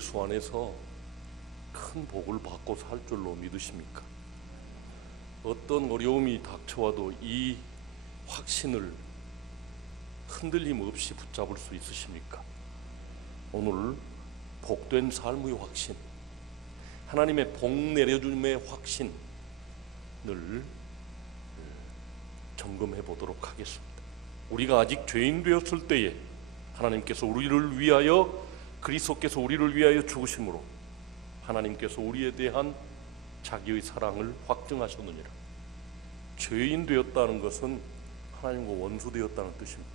예수 안에서 큰 복을 받고 살 줄로 믿으십니까? 어떤 어려움이 닥쳐와도 이 확신을 흔들림 없이 붙잡을 수 있으십니까? 오늘 복된 삶의 확신, 하나님의 복 내려줌의 확신을 점검해 보도록 하겠습니다. 우리가 아직 죄인 되었을 때에 하나님께서 우리를 위하여, 그리스도께서 우리를 위하여 죽으심으로 하나님께서 우리에 대한 자기의 사랑을 확증하셨느니라. 죄인 되었다는 것은 하나님과 원수 되었다는 뜻입니다.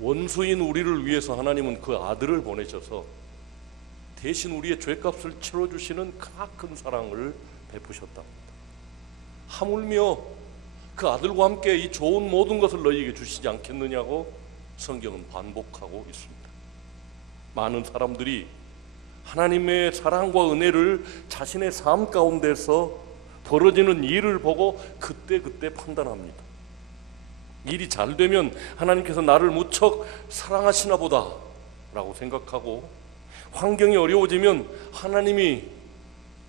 원수인 우리를 위해서 하나님은 그 아들을 보내셔서 대신 우리의 죄값을 치러주시는 크나큰 사랑을 베푸셨답니다. 하물며 그 아들과 함께 이 좋은 모든 것을 너희에게 주시지 않겠느냐고 성경은 반복하고 있습니다. 많은 사람들이 하나님의 사랑과 은혜를 자신의 삶 가운데서 벌어지는 일을 보고 그때그때 판단합니다. 일이 잘 되면 하나님께서 나를 무척 사랑하시나 보다 라고 생각하고, 환경이 어려워지면 하나님이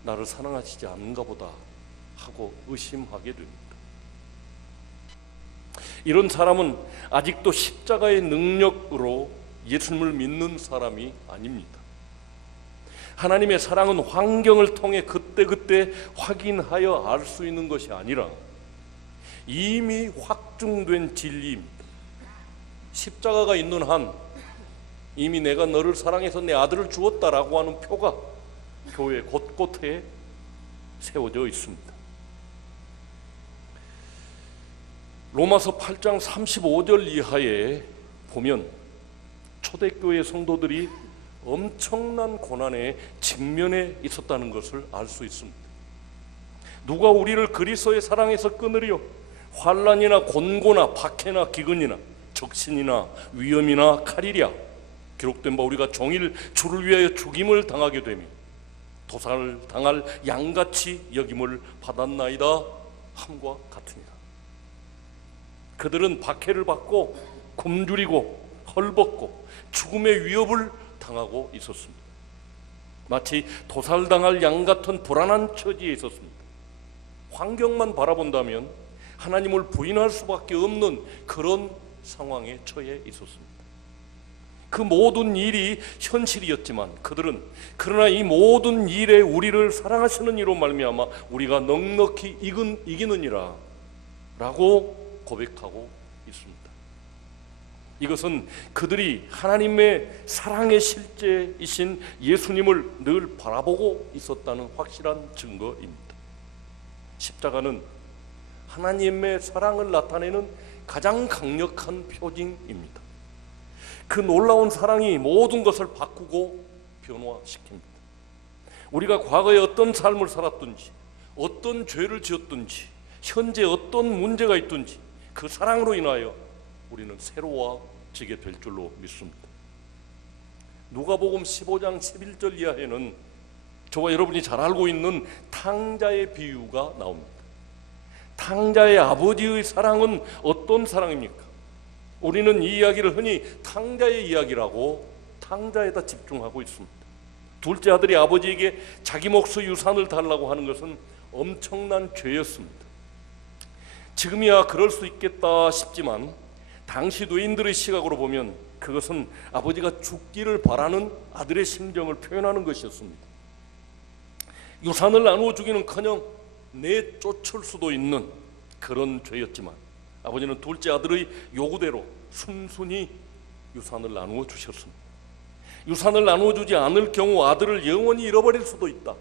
나를 사랑하시지 않는가 보다 하고 의심하게 됩니다. 이런 사람은 아직도 십자가의 능력으로 예수님을 믿는 사람이 아닙니다. 하나님의 사랑은 환경을 통해 그때그때 확인하여 알 수 있는 것이 아니라 이미 확증된 진리입니다. 십자가가 있는 한 이미 내가 너를 사랑해서 내 아들을 주었다라고 하는 표가 교회 곳곳에 세워져 있습니다. 로마서 8장 35절 이하에 보면 초대교회 성도들이 엄청난 고난에 직면해 있었다는 것을 알 수 있습니다. 누가 우리를 그리스도의 사랑에서 끊으려? 환난이나 곤고나 박해나 기근이나 적신이나 위험이나 칼이랴. 기록된 바 우리가 종일 주를 위하여 죽임을 당하게 되며 도살을 당할 양같이 여김을 받았나이다 함과 같으니라. 그들은 박해를 받고 굶주리고 헐벗고 죽음의 위협을 당하고 있었습니다. 마치 도살당할 양 같은 불안한 처지에 있었습니다. 환경만 바라본다면 하나님을 부인할 수밖에 없는 그런 상황에 처해 있었습니다. 그 모든 일이 현실이었지만 그들은 그러나 이 모든 일에 우리를 사랑하시는 이로 말미암아 우리가 넉넉히 이기느니라 라고 고백하고 있습니다. 이것은 그들이 하나님의 사랑의 실제이신 예수님을 늘 바라보고 있었다는 확실한 증거입니다. 십자가는 하나님의 사랑을 나타내는 가장 강력한 표징입니다. 그 놀라운 사랑이 모든 것을 바꾸고 변화시킵니다. 우리가 과거에 어떤 삶을 살았든지, 어떤 죄를 지었든지, 현재 어떤 문제가 있든지 그 사랑으로 인하여 우리는 새로워지게 될 줄로 믿습니다. 누가복음 15장 11절 이하에는 저와 여러분이 잘 알고 있는 탕자의 비유가 나옵니다. 탕자의 아버지의 사랑은 어떤 사랑입니까? 우리는 이 이야기를 흔히 탕자의 이야기라고 탕자에다 집중하고 있습니다. 둘째 아들이 아버지에게 자기 몫의 유산을 달라고 하는 것은 엄청난 죄였습니다. 지금이야 그럴 수 있겠다 싶지만 당시 노인들의 시각으로 보면 그것은 아버지가 죽기를 바라는 아들의 심정을 표현하는 것이었습니다. 유산을 나누어 주기는커녕 내쫓을 수도 있는 그런 죄였지만 아버지는 둘째 아들의 요구대로 순순히 유산을 나누어 주셨습니다. 유산을 나누어 주지 않을 경우 아들을 영원히 잃어버릴 수도 있다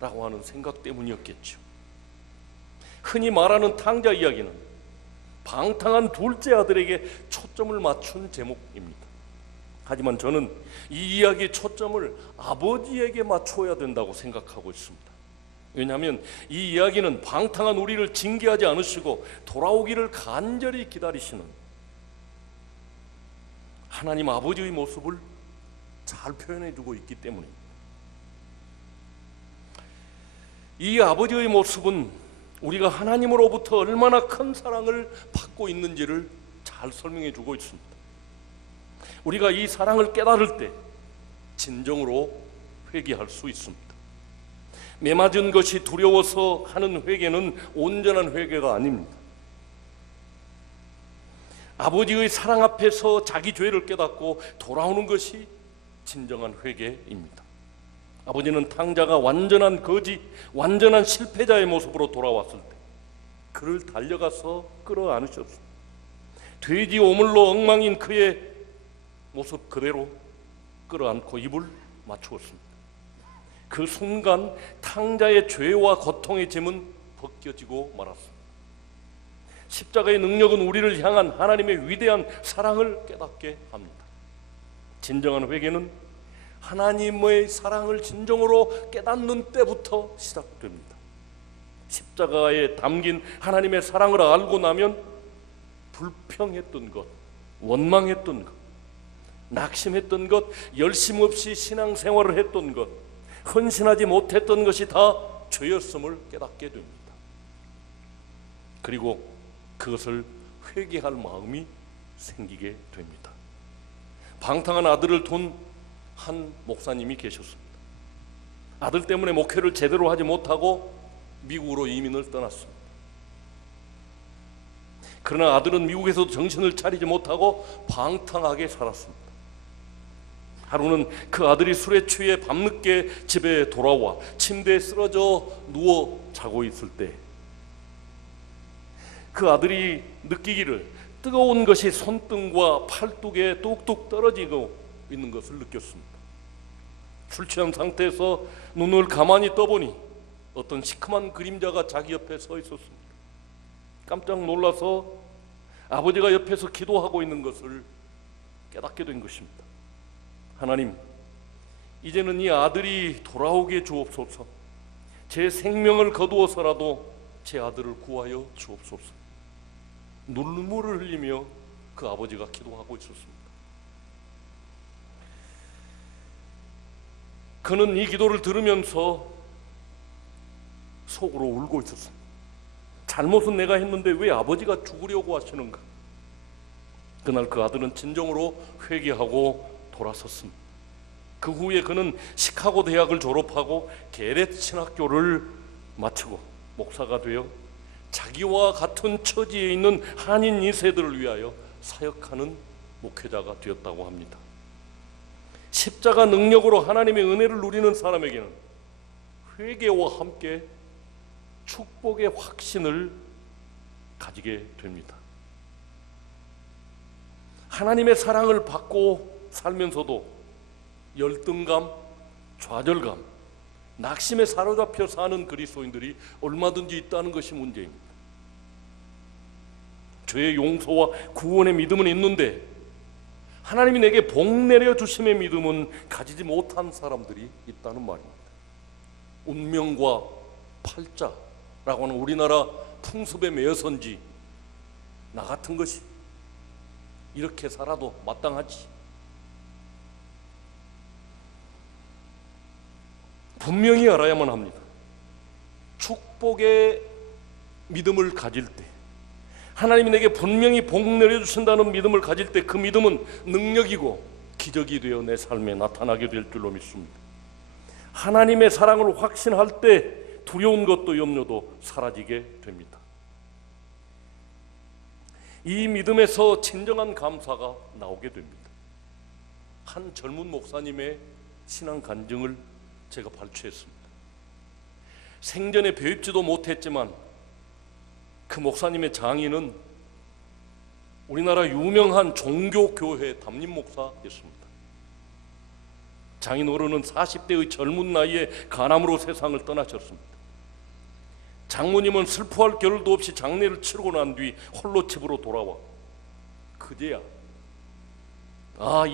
라고 하는 생각 때문이었겠죠. 흔히 말하는 탕자 이야기는 방탕한 둘째 아들에게 초점을 맞춘 제목입니다. 하지만 저는 이 이야기의 초점을 아버지에게 맞춰야 된다고 생각하고 있습니다. 왜냐하면 이 이야기는 방탕한 우리를 징계하지 않으시고 돌아오기를 간절히 기다리시는 하나님 아버지의 모습을 잘 표현해주고 있기 때문입니다. 이 아버지의 모습은 우리가 하나님으로부터 얼마나 큰 사랑을 받고 있는지를 잘 설명해 주고 있습니다. 우리가 이 사랑을 깨달을 때 진정으로 회개할 수 있습니다. 매맞은 것이 두려워서 하는 회개는 온전한 회개가 아닙니다. 아버지의 사랑 앞에서 자기 죄를 깨닫고 돌아오는 것이 진정한 회개입니다. 아버지는 탕자가 완전한 거지, 완전한 실패자의 모습으로 돌아왔을 때 그를 달려가서 끌어안으셨습니다. 돼지 오물로 엉망인 그의 모습 그대로 끌어안고 입을 맞추었습니다. 그 순간 탕자의 죄와 고통의 짐은 벗겨지고 말았습니다. 십자가의 능력은 우리를 향한 하나님의 위대한 사랑을 깨닫게 합니다. 진정한 회개는 하나님의 사랑을 진정으로 깨닫는 때부터 시작됩니다. 십자가에 담긴 하나님의 사랑을 알고 나면 불평했던 것, 원망했던 것, 낙심했던 것, 열심 없이 신앙생활을 했던 것, 헌신하지 못했던 것이 다 죄였음을 깨닫게 됩니다. 그리고 그것을 회개할 마음이 생기게 됩니다. 방탕한 아들을 둔 한 목사님이 계셨습니다. 아들 때문에 목회를 제대로 하지 못하고 미국으로 이민을 떠났습니다. 그러나 아들은 미국에서도 정신을 차리지 못하고 방탕하게 살았습니다. 하루는 그 아들이 술에 취해 밤늦게 집에 돌아와 침대에 쓰러져 누워 자고 있을 때 그 아들이 느끼기를 뜨거운 것이 손등과 팔뚝에 뚝뚝 떨어지고 있는 것을 느꼈습니다. 술 취한 상태에서 눈을 가만히 떠보니 어떤 시큼한 그림자가 자기 옆에 서 있었습니다. 깜짝 놀라서 아버지가 옆에서 기도하고 있는 것을 깨닫게 된 것입니다. 하나님, 이제는 이 아들이 돌아오게 주옵소서. 제 생명을 거두어서라도 제 아들을 구하여 주옵소서. 눈물을 흘리며 그 아버지가 기도하고 있었습니다. 그는 이 기도를 들으면서 속으로 울고 있었습니다. 잘못은 내가 했는데 왜 아버지가 죽으려고 하시는가? 그날 그 아들은 진정으로 회개하고 돌아섰습니다. 그 후에 그는 시카고 대학을 졸업하고 게렛 신학교를 마치고 목사가 되어 자기와 같은 처지에 있는 한인 2세들을 위하여 사역하는 목회자가 되었다고 합니다. 십자가 능력으로 하나님의 은혜를 누리는 사람에게는 회개와 함께 축복의 확신을 가지게 됩니다. 하나님의 사랑을 받고 살면서도 열등감, 좌절감, 낙심에 사로잡혀 사는 그리스도인들이 얼마든지 있다는 것이 문제입니다. 죄의 용서와 구원의 믿음은 있는데 하나님이 내게 복 내려 주심의 믿음은 가지지 못한 사람들이 있다는 말입니다. 운명과 팔자라고 하는 우리나라 풍습에 매여선지 나 같은 것이 이렇게 살아도 마땅하지. 분명히 알아야만 합니다. 축복의 믿음을 가질 때, 하나님이 내게 분명히 복 내려주신다는 믿음을 가질 때 그 믿음은 능력이고 기적이 되어 내 삶에 나타나게 될 줄로 믿습니다. 하나님의 사랑을 확신할 때 두려운 것도 염려도 사라지게 됩니다. 이 믿음에서 진정한 감사가 나오게 됩니다. 한 젊은 목사님의 신앙 간증을 제가 발췌했습니다. 생전에 배웁지도 못했지만 그 목사님의 장인은 우리나라 유명한 종교교회 담임 목사였습니다. 장인 어른은 40대의 젊은 나이에 간암으로 세상을 떠나셨습니다. 장모님은 슬퍼할 겨를도 없이 장례를 치르고 난 뒤 홀로 집으로 돌아와 그제야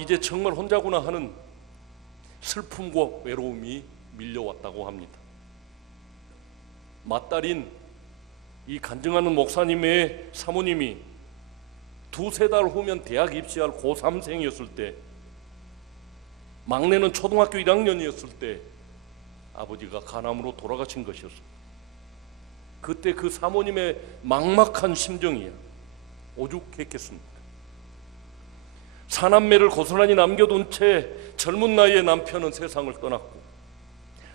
이제 정말 혼자구나 하는 슬픔과 외로움이 밀려왔다고 합니다. 맏딸인 이 간증하는 목사님의 사모님이 두세 달 후면 대학 입시할 고3생이었을 때, 막내는 초등학교 1학년이었을 때 아버지가 간암으로 돌아가신 것이었습니다. 그때 그 사모님의 막막한 심정이야 오죽했겠습니까? 사남매를 고스란히 남겨둔 채 젊은 나이에 남편은 세상을 떠났고,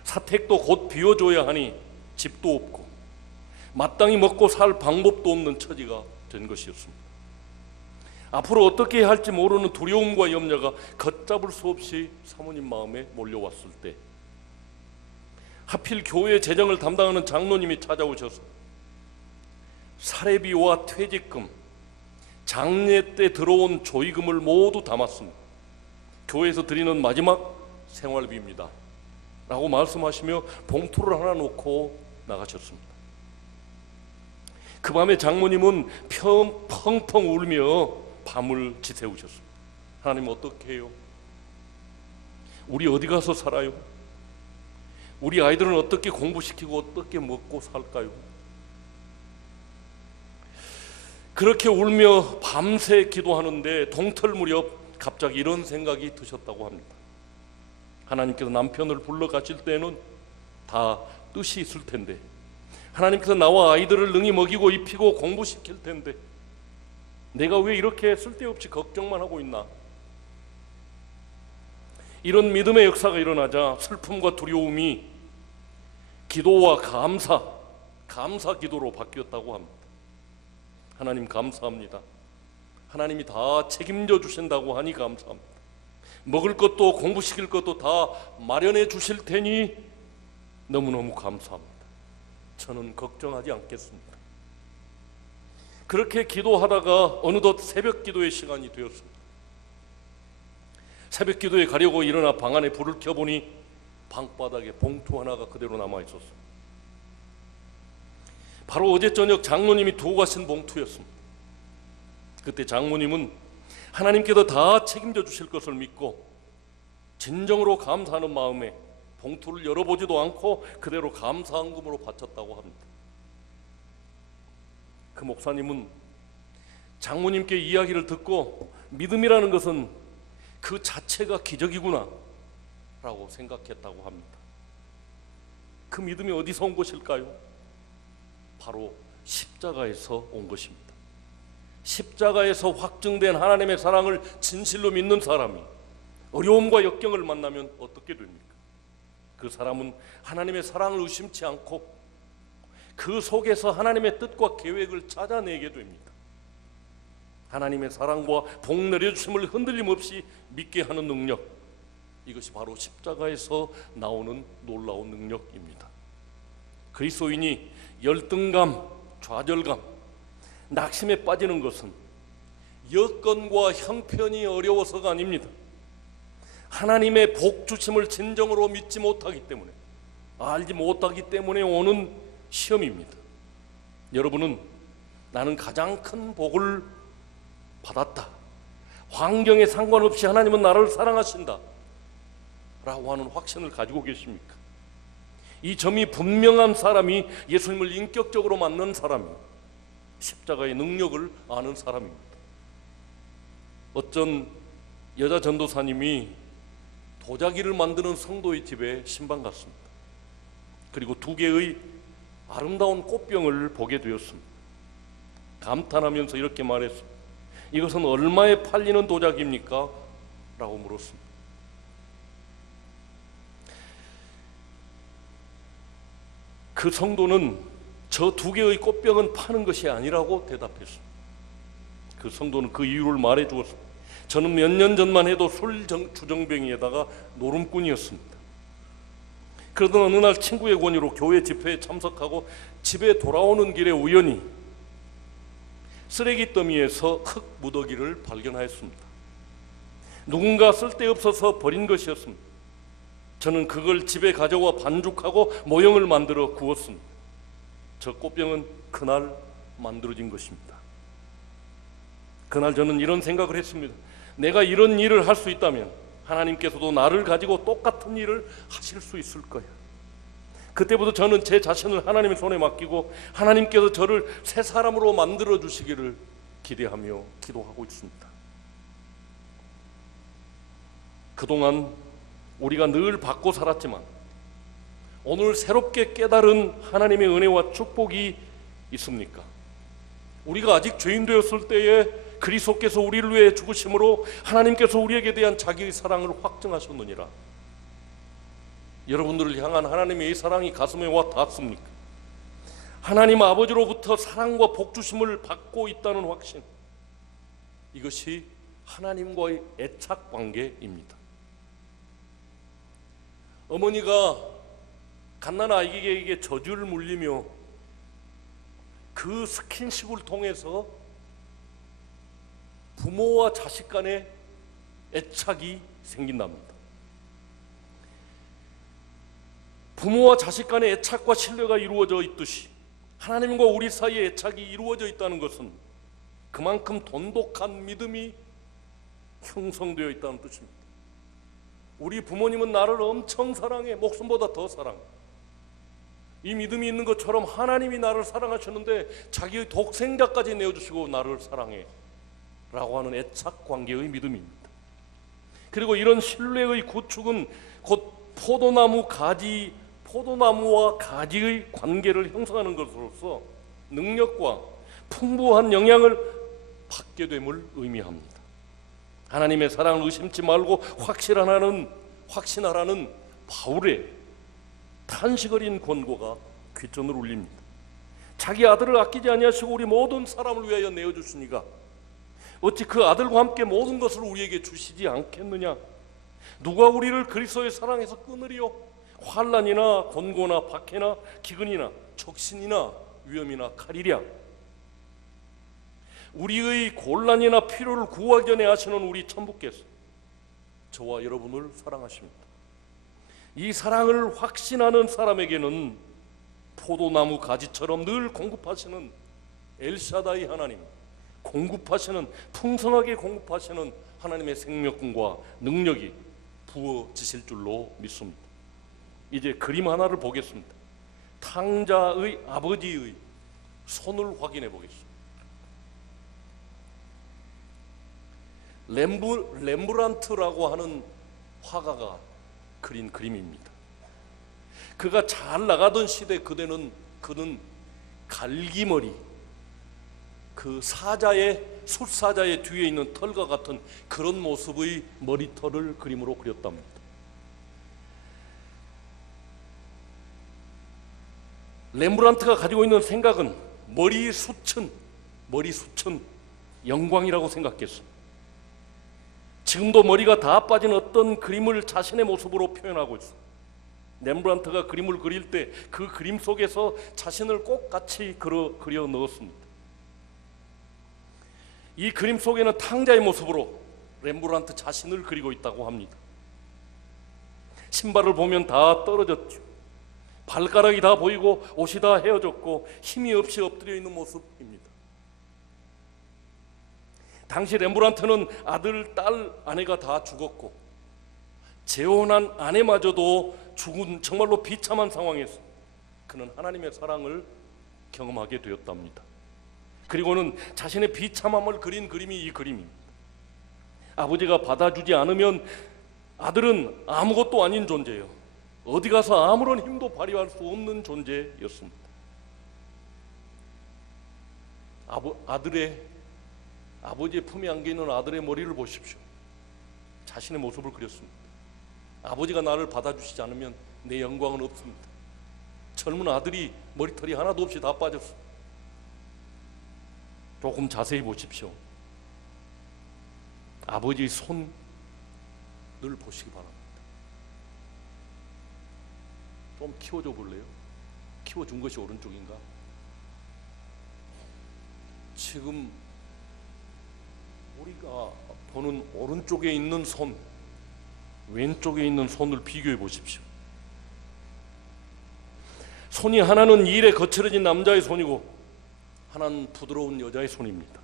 사택도 곧 비워줘야 하니 집도 없고 마땅히 먹고 살 방법도 없는 처지가 된 것이었습니다. 앞으로 어떻게 해야 할지 모르는 두려움과 염려가 걷잡을 수 없이 사모님 마음에 몰려왔을 때, 하필 교회 재정을 담당하는 장로님이 찾아오셔서 사례비와 퇴직금, 장례 때 들어온 조의금을 모두 담았습니다. 교회에서 드리는 마지막 생활비입니다 라고 말씀하시며 봉투를 하나 놓고 나가셨습니다. 그 밤에 장모님은 펑펑 울며 밤을 지새우셨습니다. 하나님, 어떻게 해요? 우리 어디 가서 살아요? 우리 아이들은 어떻게 공부시키고 어떻게 먹고 살까요? 그렇게 울며 밤새 기도하는데 동틀 무렵 갑자기 이런 생각이 드셨다고 합니다. 하나님께서 남편을 불러 가실 때는 다 뜻이 있을 텐데, 하나님께서 나와 아이들을 능히 먹이고 입히고 공부시킬 텐데 내가 왜 이렇게 쓸데없이 걱정만 하고 있나? 이런 믿음의 역사가 일어나자 슬픔과 두려움이 기도와 감사 기도로 바뀌었다고 합니다. 하나님 감사합니다. 하나님이 다 책임져 주신다고 하니 감사합니다. 먹을 것도 공부시킬 것도 다 마련해 주실 테니 너무너무 감사합니다. 저는 걱정하지 않겠습니다. 그렇게 기도하다가 어느덧 새벽 기도의 시간이 되었습니다. 새벽 기도에 가려고 일어나 방 안에 불을 켜보니 방바닥에 봉투 하나가 그대로 남아있었습니다. 바로 어제 저녁 장모님이 두고 가신 봉투였습니다. 그때 장모님은 하나님께서 다 책임져 주실 것을 믿고 진정으로 감사하는 마음에 봉투를 열어보지도 않고 그대로 감사헌금으로 바쳤다고 합니다. 그 목사님은 장모님께 이야기를 듣고 믿음이라는 것은 그 자체가 기적이구나 라고 생각했다고 합니다. 그 믿음이 어디서 온 것일까요? 바로 십자가에서 온 것입니다. 십자가에서 확증된 하나님의 사랑을 진실로 믿는 사람이 어려움과 역경을 만나면 어떻게 됩니까? 그 사람은 하나님의 사랑을 의심치 않고 그 속에서 하나님의 뜻과 계획을 찾아내게 됩니다. 하나님의 사랑과 복 내려주심을 흔들림 없이 믿게 하는 능력, 이것이 바로 십자가에서 나오는 놀라운 능력입니다. 그리스도인이 열등감, 좌절감, 낙심에 빠지는 것은 여건과 형편이 어려워서가 아닙니다. 하나님의 복 주심을 진정으로 믿지 못하기 때문에, 알지 못하기 때문에 오는 시험입니다. 여러분은 나는 가장 큰 복을 받았다, 환경에 상관없이 하나님은 나를 사랑하신다 라고 하는 확신을 가지고 계십니까? 이 점이 분명한 사람이 예수님을 인격적으로 만난 사람이에요. 십자가의 능력을 아는 사람입니다. 어쩐 여자 전도사님이 도자기를 만드는 성도의 집에 신방 갔습니다. 그리고 2개의 아름다운 꽃병을 보게 되었습니다. 감탄하면서 이렇게 말했습니다. 이것은 얼마에 팔리는 도자기입니까? 라고 물었습니다. 그 성도는 저 2개의 꽃병은 파는 것이 아니라고 대답했습니다. 그 성도는 그 이유를 말해 주었습니다. 저는 몇 년 전만 해도 술 주정뱅이에다가 노름꾼이었습니다. 그러던 어느 날 친구의 권유로 교회 집회에 참석하고 집에 돌아오는 길에 우연히 쓰레기 더미에서 흙 무더기를 발견하였습니다. 누군가 쓸데없어서 버린 것이었습니다. 저는 그걸 집에 가져와 반죽하고 모형을 만들어 구웠습니다. 저 꽃병은 그날 만들어진 것입니다. 그날 저는 이런 생각을 했습니다. 내가 이런 일을 할 수 있다면 하나님께서도 나를 가지고 똑같은 일을 하실 수 있을 거야. 그때부터 저는 제 자신을 하나님의 손에 맡기고 하나님께서 저를 새 사람으로 만들어 주시기를 기대하며 기도하고 있습니다. 그동안 우리가 늘 받고 살았지만 오늘 새롭게 깨달은 하나님의 은혜와 축복이 있습니까? 우리가 아직 죄인 되었을 때에 그리스도께서 우리를 위해 죽으심으로 하나님께서 우리에게 대한 자기의 사랑을 확증하셨느니라. 여러분들을 향한 하나님의 이 사랑이 가슴에 와 닿습니까? 하나님 아버지로부터 사랑과 복주심을 받고 있다는 확신, 이것이 하나님과의 애착 관계입니다. 어머니가 갓난 아기에게 젖을 물리며 그 스킨십을 통해서 부모와 자식 간의 애착이 생긴답니다. 부모와 자식 간의 애착과 신뢰가 이루어져 있듯이 하나님과 우리 사이의 애착이 이루어져 있다는 것은 그만큼 돈독한 믿음이 형성되어 있다는 뜻입니다. 우리 부모님은 나를 엄청 사랑해, 목숨보다 더 사랑해. 이 믿음이 있는 것처럼 하나님이 나를 사랑하셨는데 자기의 독생자까지 내어주시고 나를 사랑해 라고 하는 애착 관계의 믿음입니다. 그리고 이런 신뢰의 구축은 곧 포도나무와 가지의 관계를 형성하는 것으로서 능력과 풍부한 영향을 받게 됨을 의미합니다. 하나님의 사랑을 의심치 말고 확신하라는 바울의 탄식 어린 권고가 귓전을 울립니다. 자기 아들을 아끼지 아니하시고 우리 모든 사람을 위하여 내어주시니가 어찌 그 아들과 함께 모든 것을 우리에게 주시지 않겠느냐? 누가 우리를 그리스도의 사랑에서 끊으리요? 환난이나 곤고나 박해나 기근이나 적신이나 위험이나 칼이랴. 우리의 곤란이나 필요를 구하기 전에 하시는 우리 천부께서 저와 여러분을 사랑하십니다. 이 사랑을 확신하는 사람에게는 포도나무 가지처럼 늘 공급하시는 엘샤다이 하나님, 풍성하게 공급하시는 하나님의 생명과 능력이 부어지실 줄로 믿습니다. 이제 그림 하나를 보겠습니다. 탕자의 아버지의 손을 확인해 보겠습니다. 렘브란트라고 하는 화가가 그린 그림입니다. 그가 잘 나가던 시대 그는 갈기머리, 그 숫사자의 뒤에 있는 털과 같은 그런 모습의 머리털을 그림으로 그렸답니다. 렘브란트가 가지고 있는 생각은 머리숱은 영광이라고 생각했습니다. 지금도 머리가 다 빠진 어떤 그림을 자신의 모습으로 표현하고 있습니다. 렘브란트가 그림을 그릴 때 그 그림 속에서 자신을 꼭 같이 그려 넣었습니다. 이 그림 속에는 탕자의 모습으로 렘브란트 자신을 그리고 있다고 합니다. 신발을 보면 다 떨어졌죠. 발가락이 다 보이고 옷이 다 헤어졌고 힘이 없이 엎드려 있는 모습입니다. 당시 렘브란트는 아들, 딸, 아내가 다 죽었고 재혼한 아내마저도 죽은 정말로 비참한 상황에서 그는 하나님의 사랑을 경험하게 되었답니다. 그리고는 자신의 비참함을 그린 그림이 이 그림입니다. 아버지가 받아주지 않으면 아들은 아무것도 아닌 존재예요. 어디 가서 아무런 힘도 발휘할 수 없는 존재였습니다. 아버지의 품에 안겨있는 아들의 머리를 보십시오. 자신의 모습을 그렸습니다. 아버지가 나를 받아주시지 않으면 내 영광은 없습니다. 젊은 아들이 머리털이 하나도 없이 다 빠졌습니다. 조금 자세히 보십시오. 아버지의 손을 보시기 바랍니다. 좀 키워줘 볼래요? 키워준 것이 오른쪽인가? 지금 우리가 보는 오른쪽에 있는 손, 왼쪽에 있는 손을 비교해 보십시오. 손이 하나는 일에 거칠어진 남자의 손이고 하나는 부드러운 여자의 손입니다.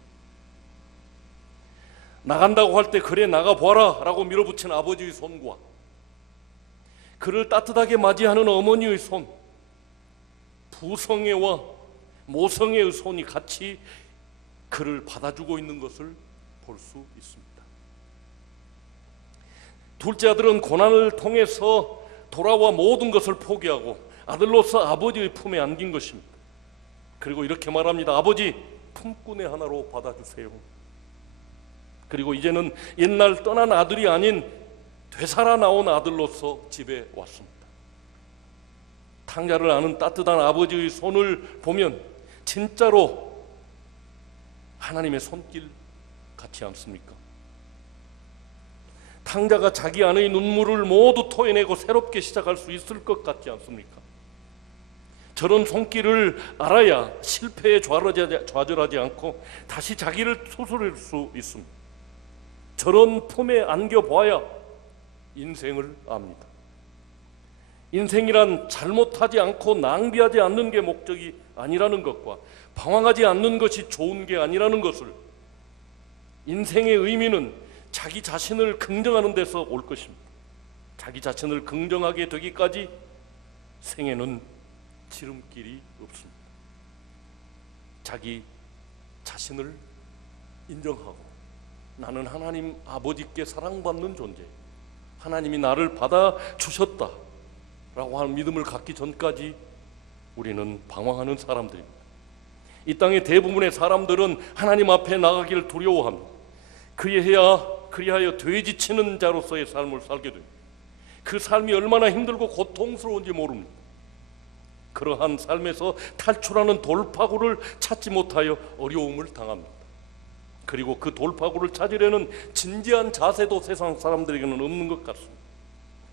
나간다고 할 때 그래 나가봐라 라고 밀어붙인 아버지의 손과 그를 따뜻하게 맞이하는 어머니의 손, 부성애와 모성애의 손이 같이 그를 받아주고 있는 것을 볼 수 있습니다. 둘째 아들은 고난을 통해서 돌아와 모든 것을 포기하고 아들로서 아버지의 품에 안긴 것입니다. 그리고 이렇게 말합니다. 아버지, 품꾼의 하나로 받아주세요. 그리고 이제는 옛날 떠난 아들이 아닌 되살아 나온 아들로서 집에 왔습니다. 탕자를 아는 따뜻한 아버지의 손을 보면 진짜로 하나님의 손길 같지 않습니까? 탕자가 자기 안의 눈물을 모두 토해내고 새롭게 시작할 수 있을 것 같지 않습니까? 저런 손길을 알아야 실패에 좌절하지 않고 다시 자기를 추스릴 수 있습니다. 저런 품에 안겨봐야 인생을 압니다. 인생이란 잘못하지 않고 낭비하지 않는 게 목적이 아니라는 것과 방황하지 않는 것이 좋은 게 아니라는 것을, 인생의 의미는 자기 자신을 긍정하는 데서 올 것입니다. 자기 자신을 긍정하게 되기까지 생에는 지름길이 없습니다. 자기 자신을 인정하고 나는 하나님 아버지께 사랑받는 존재, 하나님이 나를 받아주셨다 라고 하는 믿음을 갖기 전까지 우리는 방황하는 사람들입니다. 이 땅의 대부분의 사람들은 하나님 앞에 나가기를 두려워합니다. 그리하여 되지치는 자로서의 삶을 살게 됩니다. 그 삶이 얼마나 힘들고 고통스러운지 모릅니다. 그러한 삶에서 탈출하는 돌파구를 찾지 못하여 어려움을 당합니다. 그리고 그 돌파구를 찾으려는 진지한 자세도 세상 사람들에게는 없는 것 같습니다.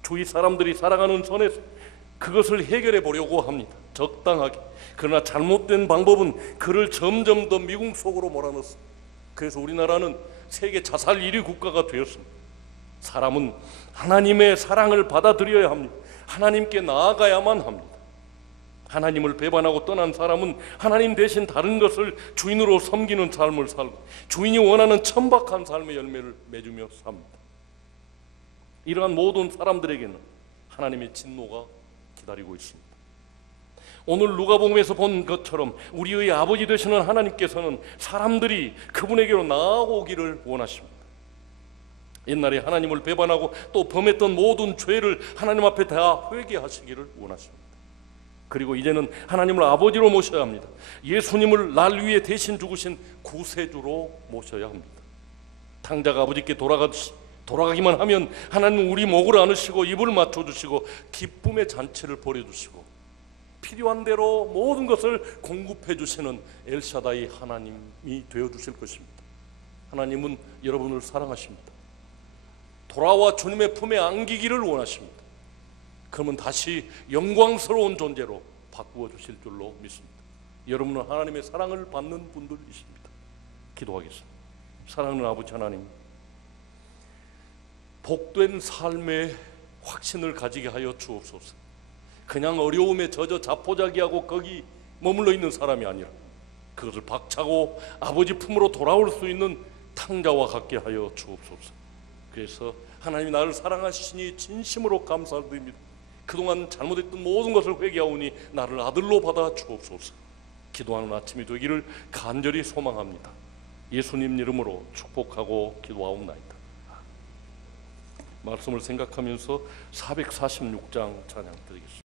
주위 사람들이 살아가는 선에서 그것을 해결해 보려고 합니다. 적당하게. 그러나 잘못된 방법은 그를 점점 더 미궁 속으로 몰아넣습니다. 그래서 우리나라는 세계 자살 1위 국가가 되었습니다. 사람은 하나님의 사랑을 받아들여야 합니다. 하나님께 나아가야만 합니다. 하나님을 배반하고 떠난 사람은 하나님 대신 다른 것을 주인으로 섬기는 삶을 살고 주인이 원하는 천박한 삶의 열매를 맺으며 삽니다. 이러한 모든 사람들에게는 하나님의 진노가 기다리고 있습니다. 오늘 누가복음에서 본 것처럼 우리의 아버지 되시는 하나님께서는 사람들이 그분에게로 나아오기를 원하십니다. 옛날에 하나님을 배반하고 또 범했던 모든 죄를 하나님 앞에 다 회개하시기를 원하십니다. 그리고 이제는 하나님을 아버지로 모셔야 합니다. 예수님을 날 위해 대신 죽으신 구세주로 모셔야 합니다. 탕자가 아버지께 돌아가기만 하면 하나님은 우리 목을 안으시고 입을 맞춰주시고 기쁨의 잔치를 벌여주시고 필요한 대로 모든 것을 공급해 주시는 엘샤다이 하나님이 되어주실 것입니다. 하나님은 여러분을 사랑하십니다. 돌아와 주님의 품에 안기기를 원하십니다. 그러면 다시 영광스러운 존재로 바꾸어 주실 줄로 믿습니다. 여러분은 하나님의 사랑을 받는 분들이십니다. 기도하겠습니다. 사랑하는 아버지 하나님, 복된 삶의 확신을 가지게 하여 주옵소서. 그냥 어려움에 젖어 자포자기하고 거기 머물러 있는 사람이 아니라 그것을 박차고 아버지 품으로 돌아올 수 있는 탕자와 같게 하여 주옵소서. 그래서 하나님이 나를 사랑하시니 진심으로 감사드립니다. 그동안 잘못했던 모든 것을 회개하오니 나를 아들로 받아 주옵소서. 기도하는 아침이 되기를 간절히 소망합니다. 예수님 이름으로 축복하고 기도하옵나이다. 말씀을 생각하면서 446장 찬양 드리겠습니다.